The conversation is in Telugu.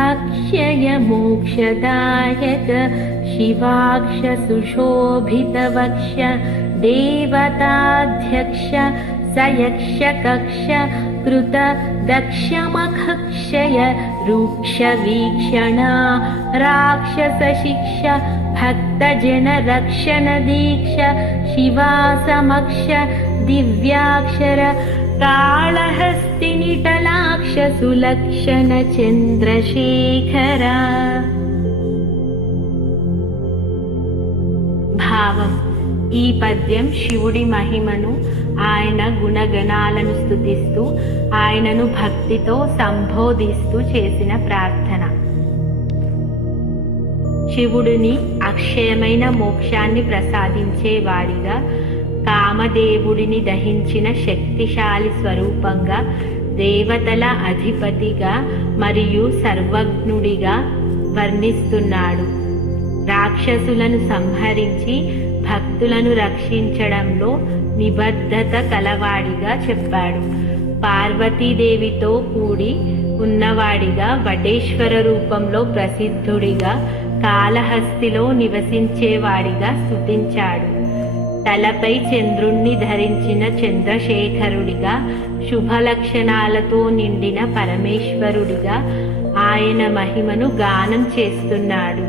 अक्षय मोक्षदायक शिवाक्ष सुशोभितवक्ष देवताध्यक्ष सयक्ष कक्ष कृत दक्षमखक्षय रूक्ष वीक्षणा राक्षस शिक्ष भक्तजन रक्षण दीक्ष शिवासमक्ष दिव्याक्षर काళहस्तिनिटलाक्ष सुलक्षण चंद्रशेखर। భావం ఈ పద్యం శివుడి మహిమను, ఆయన గుణగణాలను స్తుతిస్తూ ఆయనను భక్తితో సంబోధిస్తూ చేసిన ప్రార్థన. శివుడిని అక్షయమైన మోక్షాన్ని ప్రసాదించేవాడిగా, కామదేవుడిని దహించిన శక్తిశాలి స్వరూపంగా, దేవతల అధిపతిగా మరియు సర్వజ్ఞుడిగా వర్ణిస్తున్నాడు. రాక్షసులను సంహరించి భక్తులను రక్షించడంలో నిబద్ధత కలవాడిగా చెప్పాడు. పార్వతీదేవితో కూడి ఉన్నవాడిగా, వటేశ్వర రూపంలో ప్రసిద్ధుడిగా, కాళహస్తిలో నివసించేవాడిగా స్తుతించాడు. తలపై చంద్రుణ్ణి ధరించిన చంద్రశేఖరుడిగా, శుభలక్షణాలతో నిండిన పరమేశ్వరుడిగా ఆయన మహిమను గానం చేస్తున్నాడు.